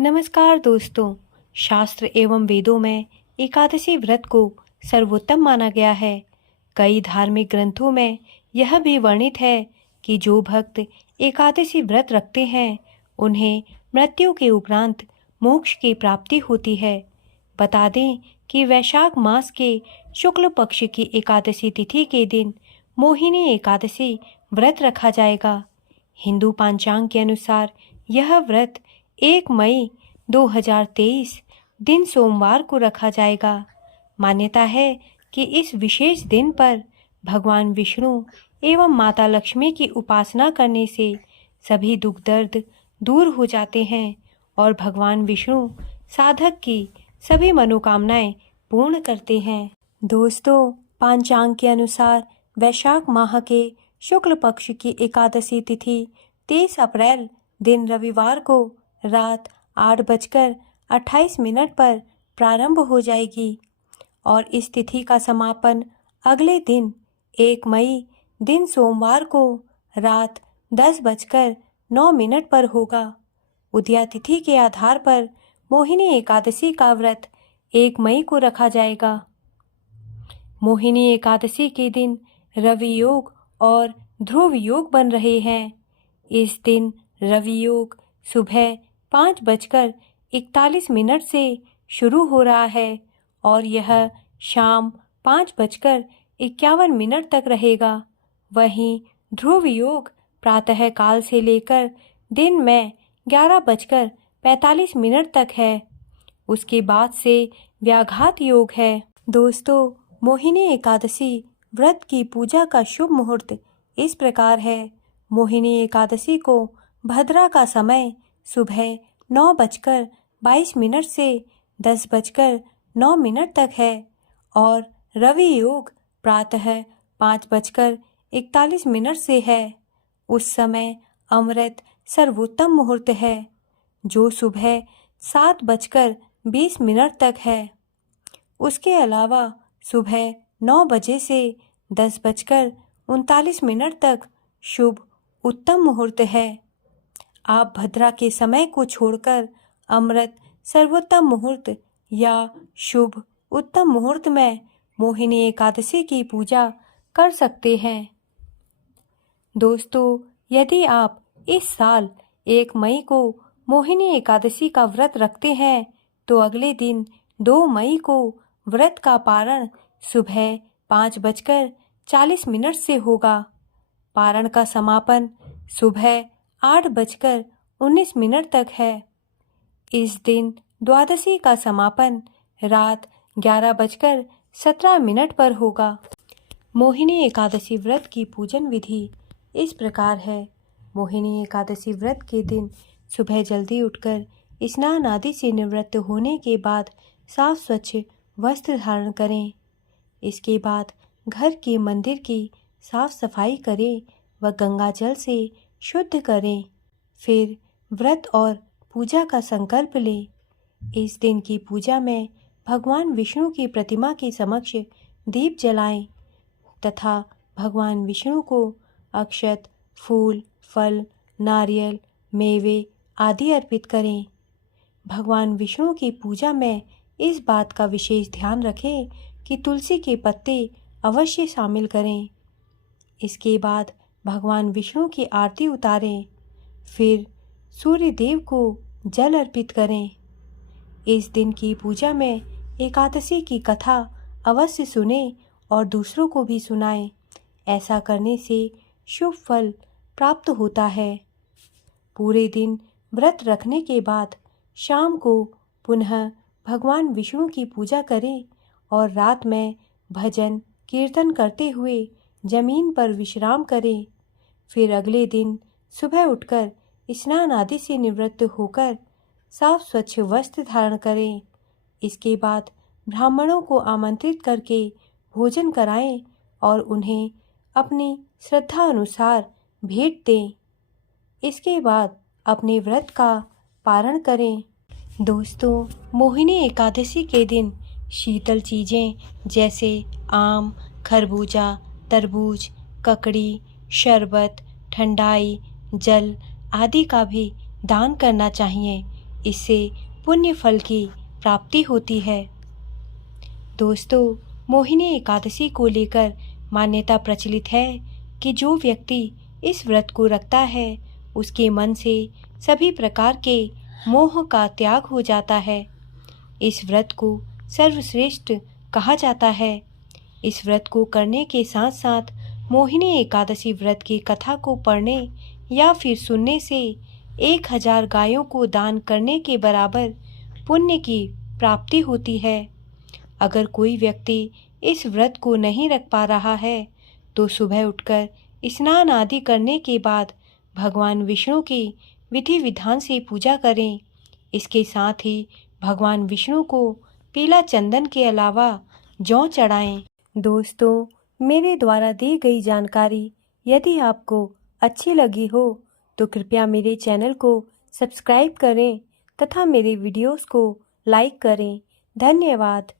नमस्कार दोस्तों। शास्त्र एवं वेदों में एकादशी व्रत को सर्वोत्तम माना गया है। कई धार्मिक ग्रंथों में यह भी वर्णित है कि जो भक्त एकादशी व्रत रखते हैं उन्हें मृत्यु के उपरांत मोक्ष की प्राप्ति होती है। बता दें कि वैशाख मास के शुक्ल पक्ष की एकादशी तिथि के दिन मोहिनी एकादशी व्रत रखा जाएगा। हिंदू पंचांग के अनुसार यह व्रत 1 मई 2023 दिन सोमवार को रखा जाएगा। मान्यता है कि इस विशेष दिन पर भगवान विष्णु एवं माता लक्ष्मी की उपासना करने से सभी दुख दर्द दूर हो जाते हैं और भगवान विष्णु साधक की सभी मनोकामनाएं पूर्ण करते हैं। दोस्तों, पंचांग के अनुसार वैशाख माह के शुक्ल पक्ष की एकादशी तिथि 23 अप्रैल दिन रविवार को रात 8:28 पर प्रारंभ हो जाएगी और इस तिथि का समापन अगले दिन 1 मई दिन सोमवार को रात 10:09 पर होगा। उदया तिथि के आधार पर मोहिनी एकादशी का व्रत 1 मई को रखा जाएगा। मोहिनी एकादशी के दिन रवि योग और ध्रुव योग बन रहे हैं। इस दिन रवि योग सुबह 5:41 से शुरू हो रहा है और यह शाम 5:51 तक रहेगा। वहीं ध्रुव योग प्रातः काल से लेकर दिन में 11:45 तक है। उसके बाद से व्याघात योग है। दोस्तों, मोहिनी एकादशी व्रत की पूजा का शुभ मुहूर्त इस प्रकार है। मोहिनी एकादशी को भद्रा का समय सुबह 9:22 से 10:09 तक है और रवि योग प्रातः 5:41 से है। उस समय अमृत सर्वोत्तम मुहूर्त है जो सुबह 7:20 तक है। उसके अलावा सुबह 9 बजे से 10:39 तक शुभ उत्तम मुहूर्त है। आप भद्रा के समय को छोड़कर अमृत सर्वोत्तम मुहूर्त या शुभ उत्तम मुहूर्त में मोहिनी एकादशी की पूजा कर सकते हैं। दोस्तों, यदि आप इस साल 1 मई को मोहिनी एकादशी का व्रत रखते हैं तो अगले दिन 2 मई को व्रत का पारण सुबह 5:40 से होगा। पारण का समापन सुबह 8:19 तक है। इस दिन द्वादशी का समापन रात 11:17 पर होगा। मोहिनी एकादशी व्रत की पूजन विधि इस प्रकार है। मोहिनी एकादशी व्रत के दिन सुबह जल्दी उठकर स्नान आदि से निवृत्त होने के बाद साफ स्वच्छ वस्त्र धारण करें। इसके बाद घर के मंदिर की साफ सफाई करें व गंगा जल से शुद्ध करें। फिर व्रत और पूजा का संकल्प लें। इस दिन की पूजा में भगवान विष्णु की प्रतिमा के समक्ष दीप जलाएं तथा भगवान विष्णु को अक्षत, फूल, फल, नारियल, मेवे आदि अर्पित करें। भगवान विष्णु की पूजा में इस बात का विशेष ध्यान रखें कि तुलसी के पत्ते अवश्य शामिल करें। इसके बाद भगवान विष्णु की आरती उतारें। फिर सूर्य देव को जल अर्पित करें। इस दिन की पूजा में एकादशी की कथा अवश्य सुने और दूसरों को भी सुनाएं। ऐसा करने से शुभ फल प्राप्त होता है। पूरे दिन व्रत रखने के बाद शाम को पुनः भगवान विष्णु की पूजा करें और रात में भजन कीर्तन करते हुए जमीन पर विश्राम करें। फिर अगले दिन सुबह उठकर स्नान आदि से निवृत्त होकर साफ स्वच्छ वस्त्र धारण करें। इसके बाद ब्राह्मणों को आमंत्रित करके भोजन कराएं और उन्हें अपनी श्रद्धा अनुसार भेंट दें। इसके बाद अपने व्रत का पारण करें। दोस्तों, मोहिनी एकादशी के दिन शीतल चीज़ें जैसे आम, खरबूजा, तरबूज, ककड़ी, शरबत, ठंडाई, जल आदि का भी दान करना चाहिए। इससे पुण्य फल की प्राप्ति होती है। दोस्तों, मोहिनी एकादशी को लेकर मान्यता प्रचलित है कि जो व्यक्ति इस व्रत को रखता है उसके मन से सभी प्रकार के मोह का त्याग हो जाता है। इस व्रत को सर्वश्रेष्ठ कहा जाता है। इस व्रत को करने के साथ साथ मोहिनी एकादशी व्रत की कथा को पढ़ने या फिर सुनने से 1000 गायों को दान करने के बराबर पुण्य की प्राप्ति होती है। अगर कोई व्यक्ति इस व्रत को नहीं रख पा रहा है तो सुबह उठकर स्नान आदि करने के बाद भगवान विष्णु की विधि विधान से पूजा करें। इसके साथ ही भगवान विष्णु को पीला चंदन के अलावा जौ चढ़ाएं। दोस्तों, मेरे द्वारा दी गई जानकारी यदि आपको अच्छी लगी हो तो कृपया मेरे चैनल को सब्सक्राइब करें तथा मेरे वीडियोस को लाइक करें। धन्यवाद।